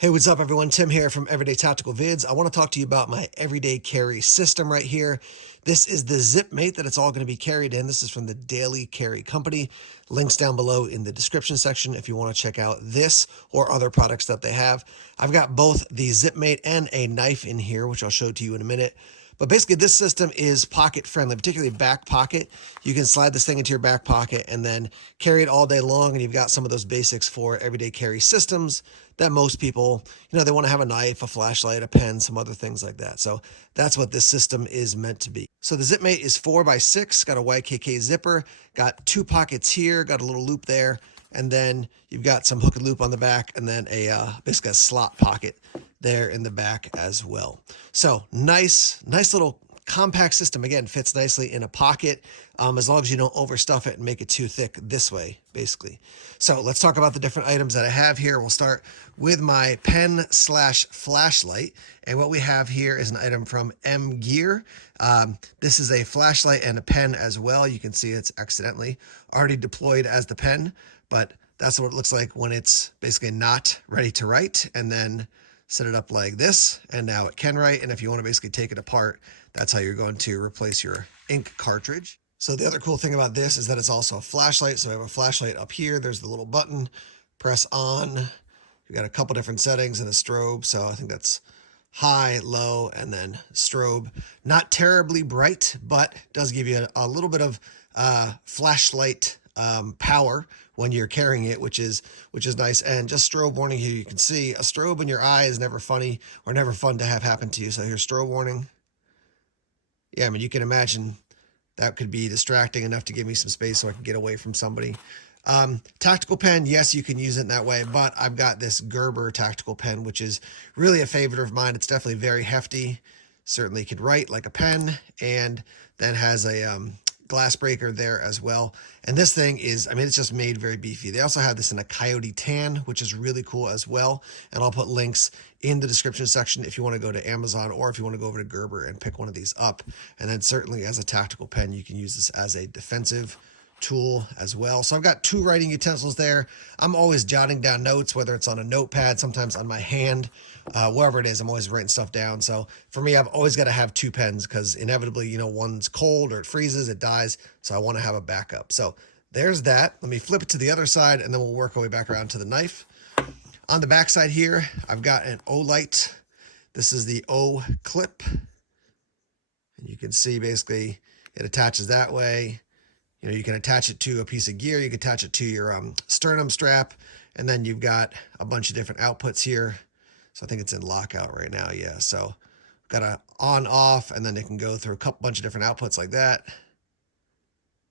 Hey, what's up everyone? Tim here from Everyday Tactical Vids. I want to talk to you about my everyday carry system right here. This is the ZipMate that it's all going to be carried in. This is from the Daily Carry Company. Links down below in the description section if you want to check out this or other products that they have. I've got both the ZipMate and a knife in here, which I'll show to you in a minute. But basically, this system is pocket friendly, particularly back pocket. You can slide this thing into your back pocket and then carry it all day long. And you've got some of those basics for everyday carry systems that most people, they want to have a knife, a flashlight, a pen, some other things like that. So that's what this system is meant to be. So the ZipMate is 4x6, got a YKK zipper, got two pockets here, got a little loop there, and then you've got some hook and loop on the back, and then basically a slot pocket there in the back as well. So nice little compact system. Again, fits nicely in a pocket as long as you don't overstuff it and make it too thick this way, basically. So let's talk about the different items that I have here. We'll start with my pen/flashlight. And what we have here is an item from M Gear. This is a flashlight and a pen as well. You can see it's accidentally already deployed as the pen, but that's what it looks like when it's basically not ready to write. And then set it up like this, and now it can write. And if you want to basically take it apart, that's how you're going to replace your ink cartridge. So the other cool thing about this is that it's also a flashlight. So I have a flashlight up here. There's the little button. Press on. You've got a couple different settings and a strobe. So I think that's high, low, and then strobe. Not terribly bright, but does give you a little bit of flashlight power when you're carrying it, which is nice. And just strobe warning here, you can see a strobe in your eye is never funny or never fun to have happen to you. So here's strobe warning. Yeah, I mean, you can imagine that could be distracting enough to give me some space so I can get away from somebody. Tactical pen, yes, you can use it in that way, but I've got this Gerber tactical pen, which is really a favorite of mine. It's definitely very hefty, certainly could write like a pen, and then has a glass breaker there as well. And this thing is, I mean, it's just made very beefy. They also have this in a coyote tan, which is really cool as well. And I'll put links in the description section if you want to go to Amazon or if you want to go over to Gerber and pick one of these up. And then certainly as a tactical pen, you can use this as a defensive tool as well. So I've got two writing utensils there. I'm always jotting down notes, whether it's on a notepad, sometimes on my hand, wherever it is, I'm always writing stuff down. So for me, I've always got to have two pens because inevitably, one's cold or it freezes, it dies. So I want to have a backup. So there's that. Let me flip it to the other side and then we'll work our way back around to the knife. On the back side here, I've got an Olight. This is the O clip. And you can see basically it attaches that way. You can attach it to a piece of gear. You can attach it to your sternum strap. And then you've got a bunch of different outputs here. So I think it's in lockout right now. Yeah. So got a on, off, and then it can go through a bunch of different outputs like that.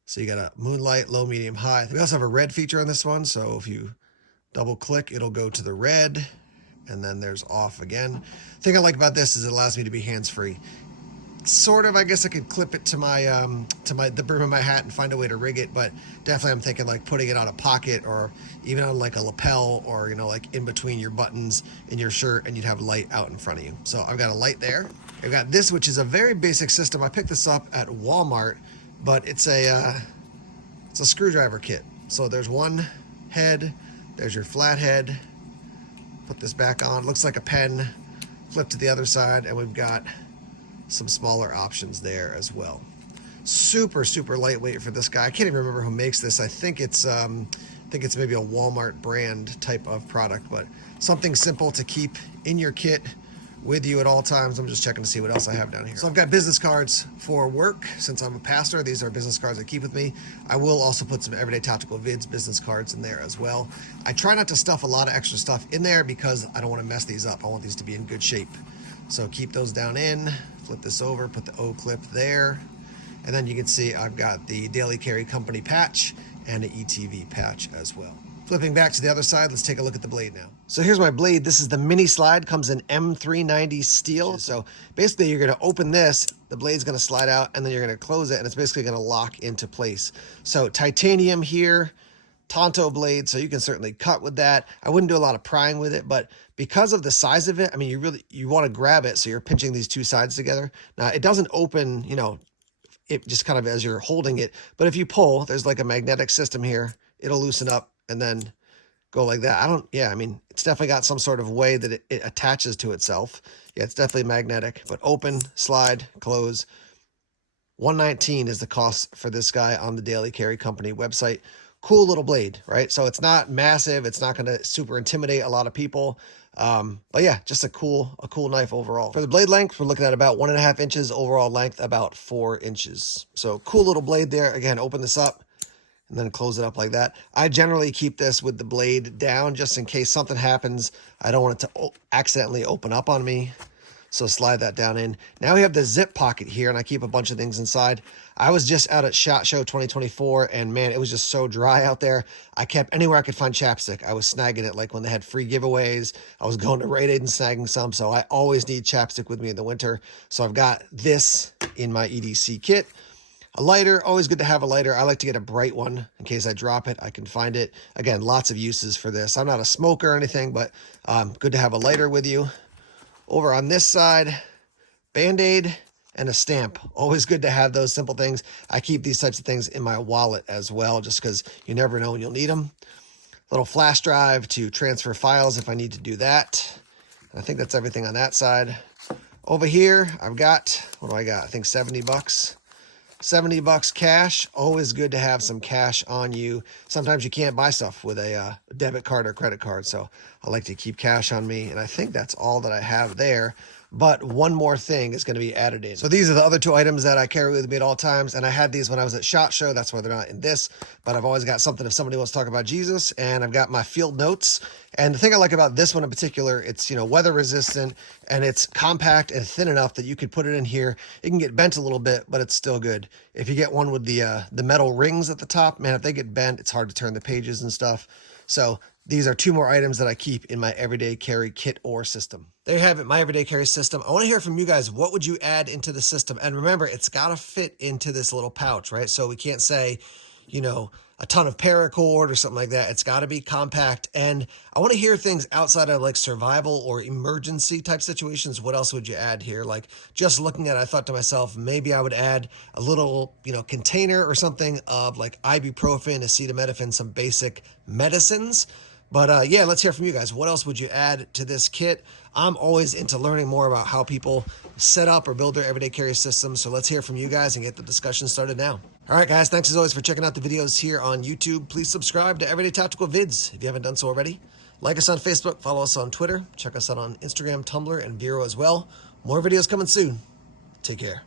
So you got a moonlight, low, medium, high. We also have a red feature on this one. So if you double click, it'll go to the red. And then there's off again. The thing I like about this is it allows me to be hands-free. Sort of, I guess I could clip it to the brim of my hat and find a way to rig it, but definitely I'm thinking like putting it on a pocket or even on like a lapel or like in between your buttons in your shirt, and you'd have light out in front of you. So I've got a light there. I've got this, which is a very basic system. I picked this up at Walmart, but it's a screwdriver kit. So there's one head, there's your flat head. Put this back on. Looks like a pen. Flip to the other side, and we've got some smaller options there as well. Super lightweight for this guy. I can't even remember who makes this. I think it's maybe a Walmart brand type of product, but something simple to keep in your kit with you at all times. I'm just checking to see what else I have down here. So I've got business cards for work. Since I'm a pastor, these are business cards I keep with me. I will also put some Everyday Tactical Vids business cards in there as well. I try not to stuff a lot of extra stuff in there because I don't want to mess these up. I want these to be in good shape. So keep those down in, flip this over, put the O clip there. And then you can see I've got the Daily Carry Company patch and an ETV patch as well. Flipping back to the other side, let's take a look at the blade now. So here's my blade. This is the mini slide, comes in M390 steel. So basically you're gonna open this, the blade's gonna slide out, and then you're gonna close it, and it's basically gonna lock into place. So titanium here, Tonto blade, so you can certainly cut with that. I wouldn't do a lot of prying with it, but because of the size of it, I mean, you want to grab it, so you're pinching these two sides together. Now, it doesn't open, it just kind of as you're holding it, but if you pull, there's like a magnetic system here. It'll loosen up, and then go like that. I mean, it's definitely got some sort of way that it attaches to itself. Yeah, it's definitely magnetic, but open, slide, close. $119 is the cost for this guy on the Daily Carry Company website. Cool little blade, right? So it's not massive. It's not going to super intimidate a lot of people. But yeah, just a cool knife overall. For the blade length, we're looking at about 1.5 inches. Overall length, about 4 inches. So cool little blade there. Again, open this up and then close it up like that. I generally keep this with the blade down just in case something happens. I don't want it to accidentally open up on me. So slide that down in. Now we have the zip pocket here, and I keep a bunch of things inside. I was just out at SHOT Show 2024, and man, it was just so dry out there. I kept anywhere I could find chapstick. I was snagging it, like when they had free giveaways. I was going to Rite Aid and snagging some, so I always need chapstick with me in the winter. So I've got this in my EDC kit. A lighter, always good to have a lighter. I like to get a bright one in case I drop it. I can find it. Again, lots of uses for this. I'm not a smoker or anything, but good to have a lighter with you. Over on this side, Band-Aid and a stamp. Always good to have those simple things. I keep these types of things in my wallet as well, just because you never know when you'll need them. Little flash drive to transfer files if I need to do that. I think that's everything on that side. Over here, I've got, what do I got? I think 70 bucks. 70 bucks cash. Always good to have some cash on you. Sometimes you can't buy stuff with a debit card or credit card, so I like to keep cash on me, and I think that's all that I have there. But one more thing is going to be added in. So these are the other 2 items that I carry with me at all times, and I had these when I was at SHOT Show. That's why they're not in this, but I've always got something if somebody wants to talk about Jesus, and I've got my field notes. And the thing I like about this one in particular, it's, weather resistant, and it's compact and thin enough that you could put it in here. It can get bent a little bit, but it's still good. If you get one with the metal rings at the top, man, if they get bent, it's hard to turn the pages and stuff. So these are 2 more items that I keep in my everyday carry kit or system. There you have it, my everyday carry system. I want to hear from you guys. What would you add into the system? And remember, it's got to fit into this little pouch, right? So we can't say, a ton of paracord or something like that. It's got to be compact. And I want to hear things outside of like survival or emergency type situations. What else would you add here? Like just looking at it, I thought to myself, maybe I would add a little, container or something of like ibuprofen, acetaminophen, some basic medicines. But yeah, let's hear from you guys. What else would you add to this kit? I'm always into learning more about how people set up or build their everyday carry systems. So let's hear from you guys and get the discussion started now. All right, guys, thanks as always for checking out the videos here on YouTube. Please subscribe to Everyday Tactical Vids if you haven't done so already. Like us on Facebook, follow us on Twitter, check us out on Instagram, Tumblr, and Vero as well. More videos coming soon. Take care.